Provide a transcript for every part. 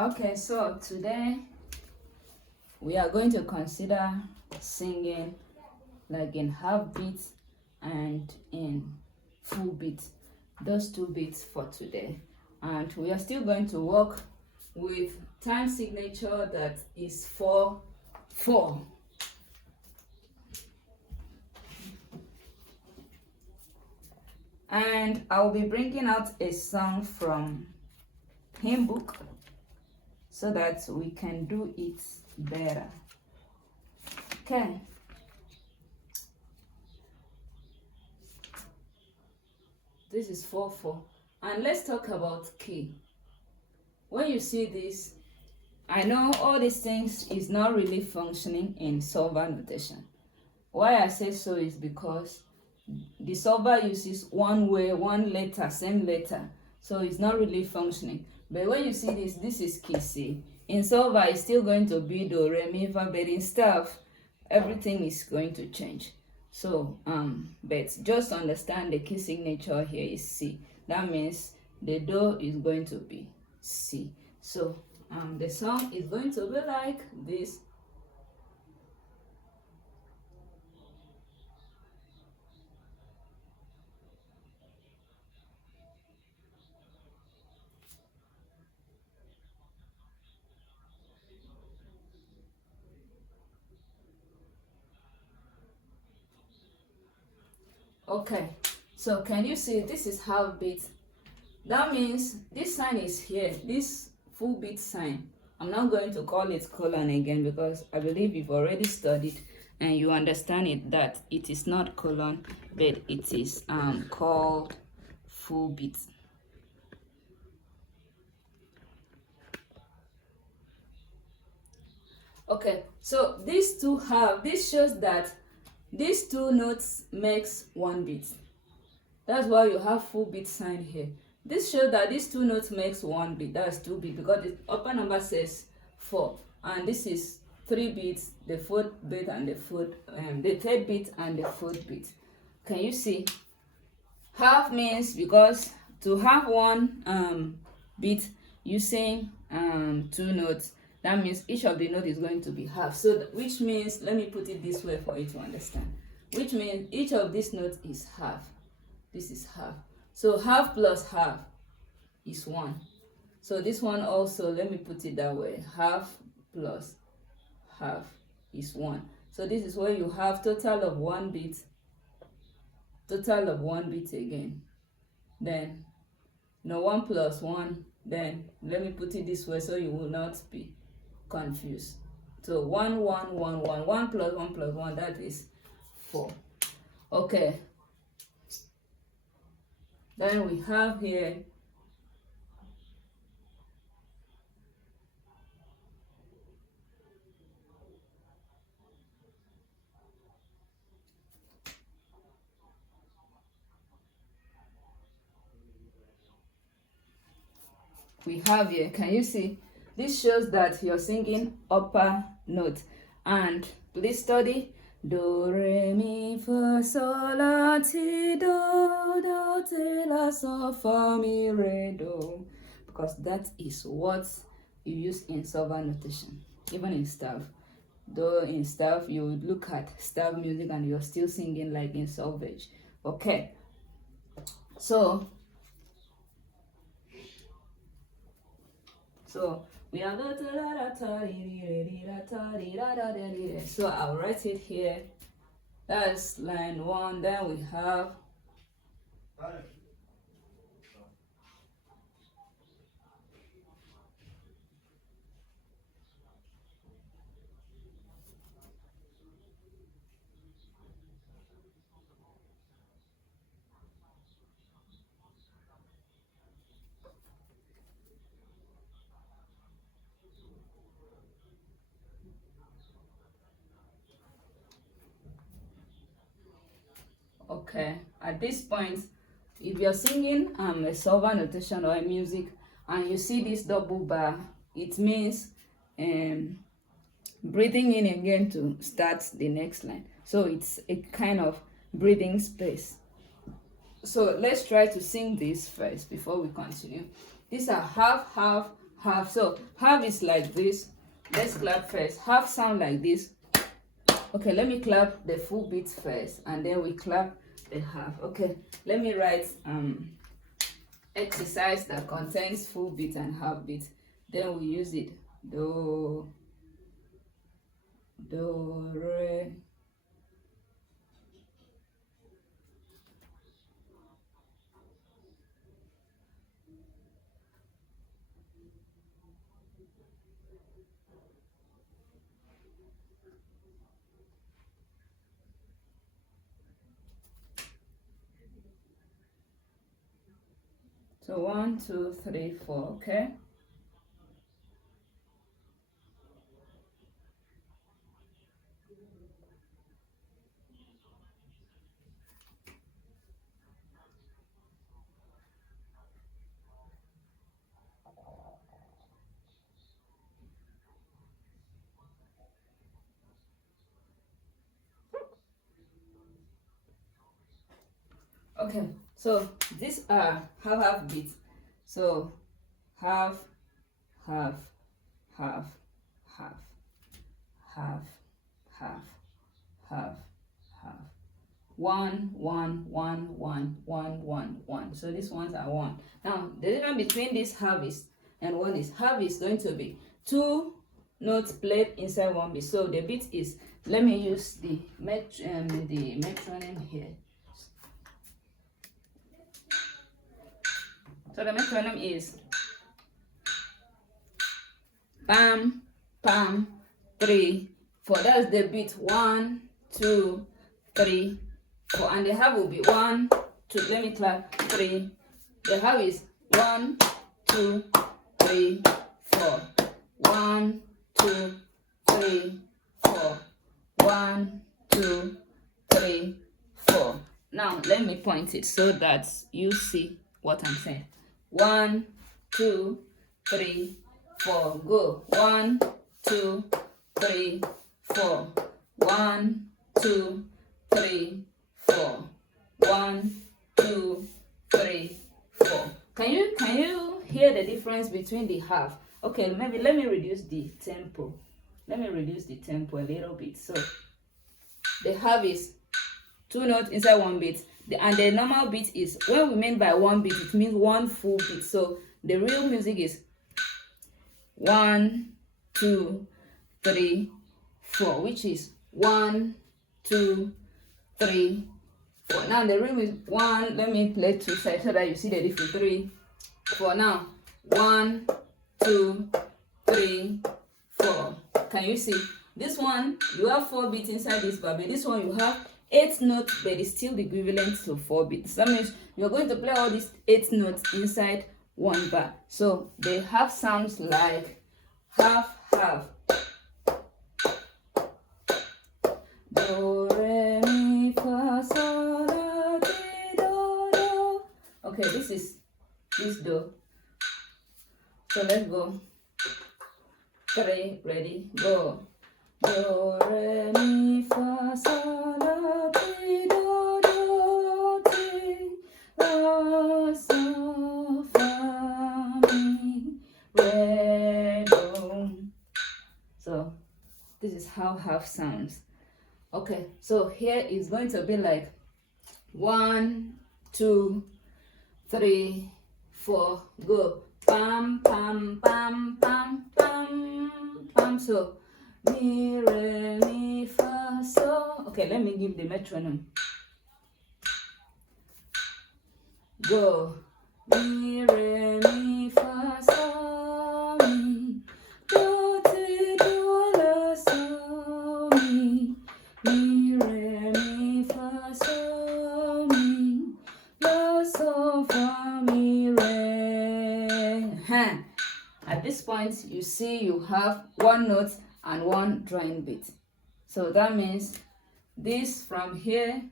Okay, so today we are going to consider singing like in half beat and in full beat, those two beats for today. And we are still going to work with time signature that is 4/4. And I'll be bringing out a song from hymn book so that we can do it better. Okay. This is 4/4. And let's talk about key. When you see this, I know all these things is not really functioning in solfa notation. Why I say so is because the solfa uses one way, one letter, same letter. So it's not really functioning. But when you see this, this is key C. In solfa, it's still going to be do, re, mi, fa, but in staff, everything is going to change. So, but just understand the key signature here is C. That means the do is going to be C. So, the song is going to be like this. Okay, so can you see this is half beat? That means this sign is here, this full beat sign. I'm not going to call it colon again because I believe you've already studied and you understand it that it is not colon, but it is called full beat. Okay, so these two have, this shows that these two notes makes one beat. That's why you have full beat sign here. This shows that these two notes makes one beat. That's two beat because the upper number says 4, and this is 3 beats, the fourth beat and the third beat and the fourth beat. Can you see? Half means because to have one beat using 2 notes, that means each of the note is going to be half. So which means, let me put it this way for you to understand. Which means each of these notes is half. This is half. So half plus half is 1. So this one also, let me put it that way. Half plus half is 1. So this is where you have total of 1 beat. Total of 1 beat again. Then, 1 plus 1. Then, let me put it this way so you will not be confused. So 1, 1, 1, 1. 1 plus 1 plus 1, that is 4. Okay. Then we have here can you see? This shows that you're singing upper note. And please study do, re, mi, fa, sol, la, ti, do, do, ti, la, sol, fa, mi, re, do. Because that is what you use in solfa notation, even in staff. Though in staff, you would look at staff music and you're still singing like in solfege. Okay. So we are going to so I'll write it here. That's line 1. Then we have okay. At this point, if you're singing a solfa notation or a music and you see this double bar, it means breathing in again to start the next line. So it's a kind of breathing space. So let's try to sing this first before we continue. These are half, half, half. So half is like this. Let's clap first. Half sound like this. Okay, let me clap the full beat first, and then we clap the half. Okay, let me write exercise that contains full beat and half beat. Then we use it. Do, re. So 1, 2, 3, 4. Okay. Okay, so these are half beats. So half, half, half, half, half, half, half, half. 1, 1, 1, 1, 1, 1, 1. So these ones are 1. Now the difference between this half is and 1 is half is going to be 2 notes played inside one beat. So the beat is, let me use the metronome here. So the metronome is pam, pam, 3, 4. That's the beat. 1, 2, 3, 4. And the half will be 1, 2. Let me clap. 3. The half is 1, 2, 3, 4. 1, 2, 3, 4. 1, 2, 3, 4. Now let me point it so that you see what I'm saying. 1, 2, 3, 4. Go. 1, 2, 3, 4. 1, 2, 3, 4. 1, 2, 3, 4. Can you hear the difference between the half? Okay, maybe let me reduce the tempo. Let me reduce the tempo a little bit. So the half is 2 notes inside one beat. And the normal beat is, when we mean by one beat, it means one full beat. So the real music is 1, 2, 3, 4, which is 1, 2, 3, 4. Now the real is 1. Let me play 2 sides so that you see the difference. 3, 4. Now 1, 2, 3, 4. Can you see? This one you have 4 beats inside this bar, but this one you have 8 notes, but it's still equivalent to 4 beats. That means you're going to play all these 8 notes inside one bar. So they have sounds like half, half. Do, re, mi, fa, sol, la, ti, do, do. Okay, this is this do. So let's go. 3, ready, go. Do, re, mi, fa, sol, la, ti, do, do, ti, la, sol, fa, mi, re, do. So this is how half sounds. Okay, so here is going to be like 1, 2, 3, 4, go. Pam, pam, pam, pam, pam, pam. So mi, re, mi, fa, so. Okay, let me give the metronome. Go. Mi, re, mi, fa, so, mi. Do, ti, do, la, so, mi. Mi, re, mi, fa, so, mi. La, so, fa, mi, re. At this point, you see you have 1 note and 1 drawing beat. So that means this from here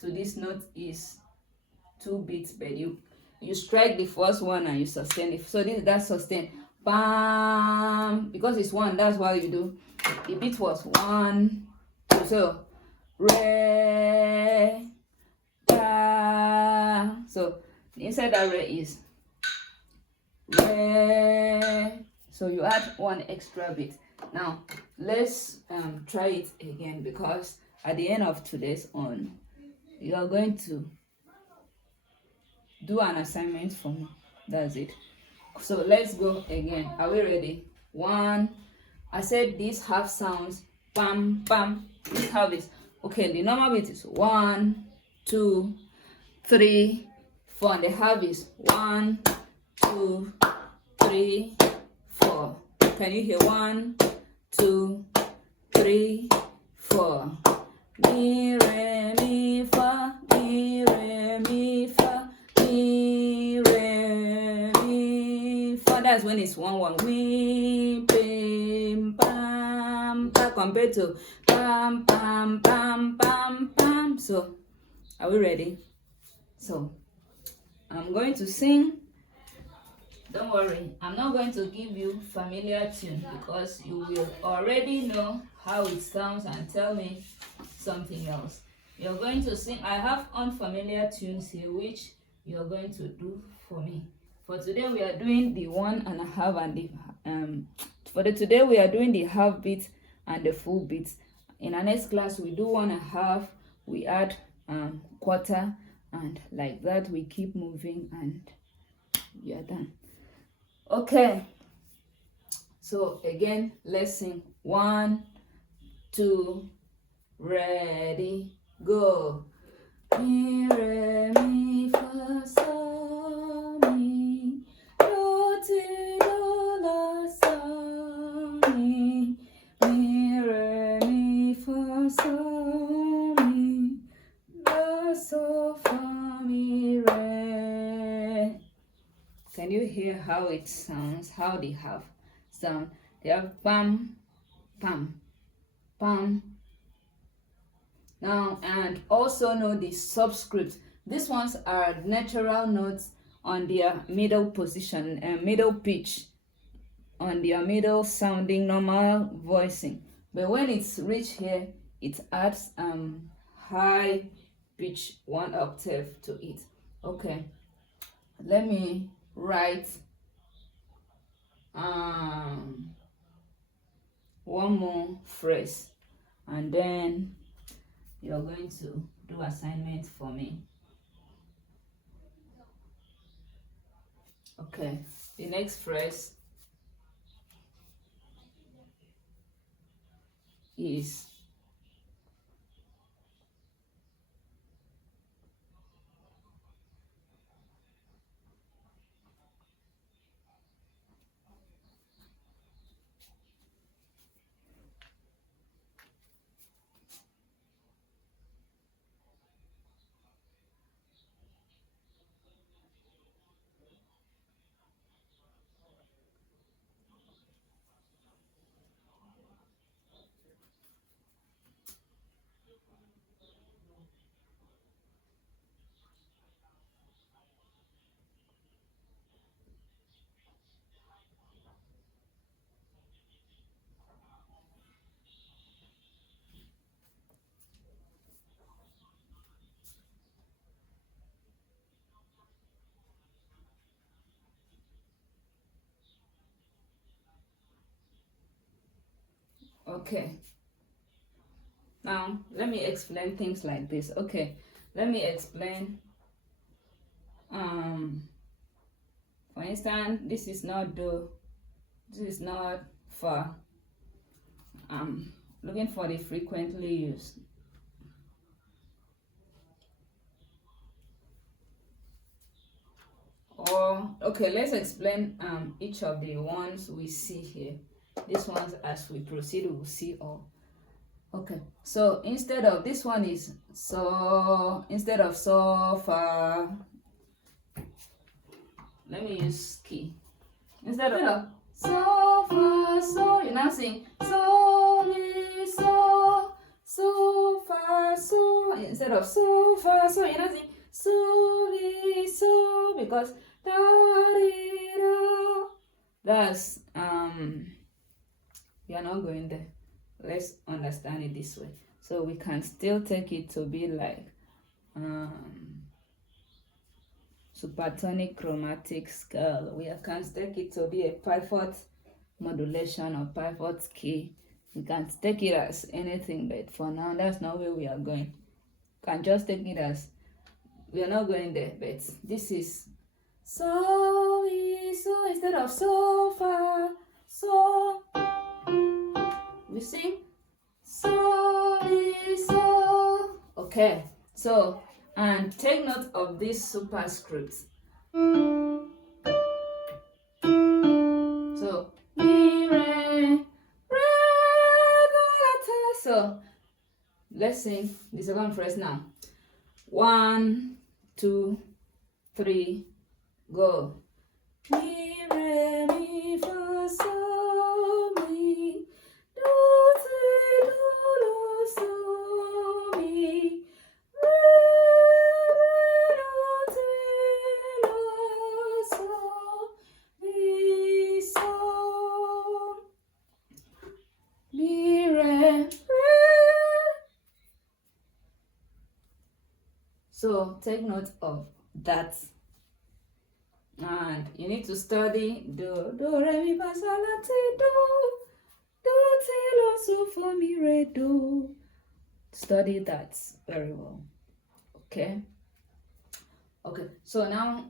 to this note is 2 beats, but you strike the first one and you sustain it. So that's sustain. Bam, because it's 1, that's what you do. The beat was 1, 2. So re, da. So inside that re is re. So you add one extra beat. Now let's try it again, because at the end of today's on, you are going to do an assignment for me. That's it. So let's go again. Are we ready? One. I said these half sounds. Bam, bam. This half is okay. The normal beat is 1, 2, 3, 4. And the half is 1, 2, 3, 4. Can you hear? 1, 2, 3, 4. Mi, re, mi, fa, mi, re, mi, fa, mi, re, mi, fa. That's when it's 1, 1. Mi, bim, bam, ba, compared to bam, bam, bam, bam, bam. So, are we ready? So, I'm going to sing. Don't worry, I'm not going to give you familiar tune, because you will already know how it sounds and tell me something else. You're going to sing. I have unfamiliar tunes here which you're going to do for me. For today we are doing the 1.5 and the today we are doing the half beat and the full beat. In our next class we do 1.5, we add quarter, and like that we keep moving and we are done. Okay, so again, let's sing. 1, 2, ready, go. Mi, re, mi, fa, sol, mi, do, ti, do, la, sol, mi, re, mi, fa, sol, mi, do, sol, fa, mi, re. Can you hear how it sounds? How they have sound? They have bam, bam, bam. Now, and also know the subscripts. These ones are natural notes on their middle position and middle pitch, on their middle sounding normal voicing. But when it's reached here, it adds high pitch 1 octave to it. Okay, let me write one more phrase, and then you're going to do assignment for me. Okay, the next phrase is okay. Now let me explain things like this. Okay, let me explain. For instance, this is not do, this is not fa. I'm looking for the frequently used. Or okay, let's explain each of the ones we see here. These ones, as we proceed, we'll see all. Okay, so instead of this one is so, instead of so, fa. Let me use key. Instead of so, fa, so, you now sing so, mi, so, fa, so. Instead of so, fa, so, you now sing so, mi, so, because da, di, da. That's you are not going there. Let's understand it this way. So we can still take it to be like supertonic chromatic scale. We can take it to be a pivot modulation or pivot key. We can take it as anything, but for now that's not where we are going. Can just take it as, we are not going there, but this is so instead of so far, so we sing so. Okay, so and take note of this superscript. So mi re re do la ta. So let's sing the second phrase now. 1, 2, 3, go. Mi re mi fa so mi do ti do lo so mi re do ti lo so mi so mi re. So take note of that, and you need to study do re mi fa sol la ti ti lo so fa mi re do. Study that very well. Okay, so now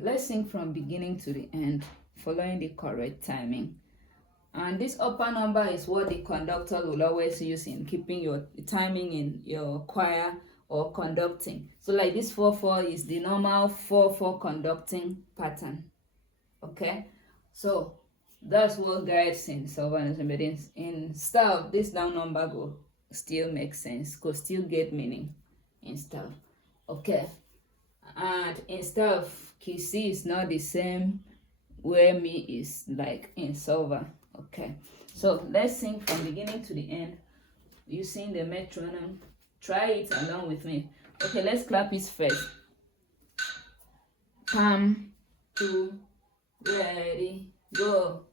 let's sing from beginning to the end, following the correct timing. And this upper number is what the conductor will always use in keeping your timing in your choir or conducting. So like this 4/4 is the normal 4/4 conducting pattern. Okay, so that's what guides in solfa notation, but in style this down number go still make sense, go still get meaning in style. Okay, and in style key C is not the same where mi is like in solfa. Okay, so let's sing from beginning to the end using the metronome. Try it along with me. Okay, let's clap it first. Come, 2, ready, go.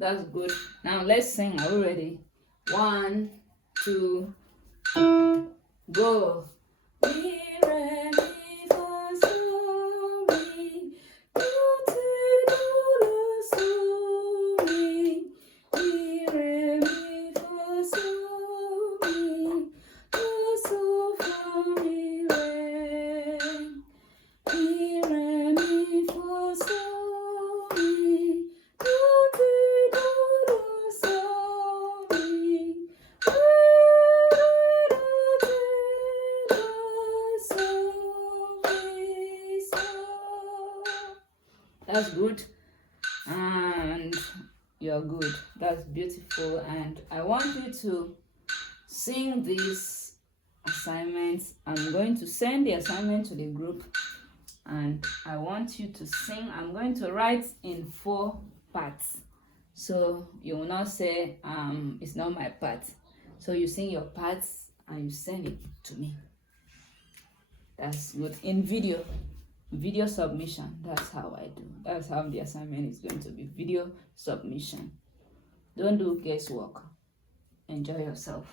That's good. Now let's sing. Are we ready? 1, 2, go. Mi re mi fa so mi do ti do lo so mi mi re mi fa so mi do so fa mi re mi fa so mi do ti do lo so mi That's good, and you're good. That's beautiful, and I want you to sing these assignments. I'm going to send the assignment to the group, and I want you to sing. I'm going to write in 4 parts, so you will not say it's not my part. So you sing your parts and you send it to me. That's good. In video submission, that's how I do. That's how the assignment is going to be, video submission. Don't do guesswork. Enjoy yourself.